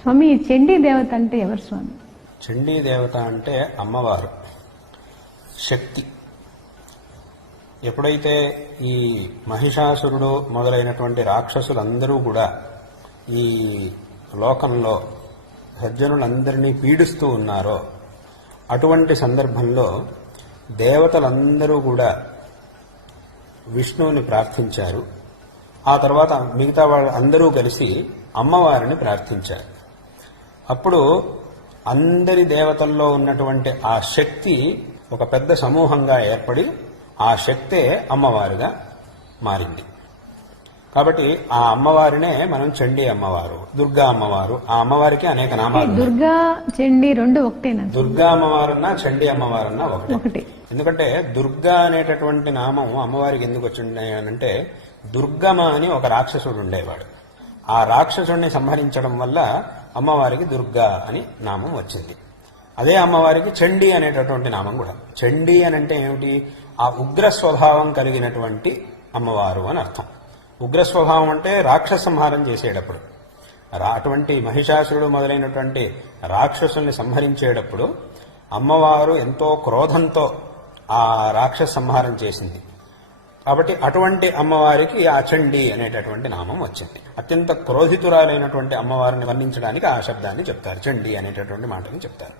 స్వామి, చండీ దేవత అంటే ఎవరు స్వామి? చండీ దేవత అంటే అమ్మవారు, శక్తి. ఎప్పుడైతే ఈ మహిషాసురుడు మొదలైనటువంటి రాక్షసులందరూ కూడా ఈ లోకంలో సజ్జనులందరినీ పీడిస్తూ ఉన్నారో అటువంటి సందర్భంలో దేవతలందరూ కూడా విష్ణువుని ప్రార్థించారు. ఆ తర్వాత మిగతా వాళ్ళందరూ కలిసి అమ్మవారిని ప్రార్థించారు. అప్పుడు అందరి దేవతల్లో ఉన్నటువంటి ఆ శక్తి ఒక పెద్ద సమూహంగా ఏర్పడి ఆ శక్తే అమ్మవారుగా మారింది. కాబట్టి ఆ అమ్మవారినే మనం చండీ అమ్మవారు, దుర్గా అమ్మవారు. ఆ అమ్మవారికి అనేక నామాలు. దుర్గా చండీ రెండు ఒకటేనా? దుర్గా అమ్మవారన్నా చండీ అమ్మవారన్నా ఒకటి. ఎందుకంటే దుర్గా అనేటటువంటి నామం అమ్మవారికి ఎందుకు వచ్చింది అంటే, దుర్గమ అని ఒక రాక్షసుడు ఉండేవాడు. ఆ రాక్షసుడిని సంహరించడం వల్ల అమ్మవారికి దుర్గా అని నామం వచ్చింది. అదే అమ్మవారికి చండీ అనేటటువంటి నామం కూడా. చండీ అని అంటే ఏమిటి? ఆ ఉగ్ర స్వభావం కలిగినటువంటి అమ్మవారు అని అర్థం. ఉగ్ర స్వభావం అంటే రాక్షస సంహారం చేసేటప్పుడు, అటువంటి మహిషాసురుడు మొదలైనటువంటి రాక్షసుల్ని సంహరించేటప్పుడు అమ్మవారు ఎంతో క్రోధంతో ఆ రాక్షస సంహారం చేసింది. కాబట్టి అటువంటి అమ్మవారికి ఆ చండీ అనేటటువంటి నామం వచ్చింది. అత్యంత క్రోధితురాలైనటువంటి అమ్మవారిని వర్ణించడానికి ఆ శబ్దాన్ని చెప్తారు, చండీ అనేటటువంటి మాటని చెప్తారు.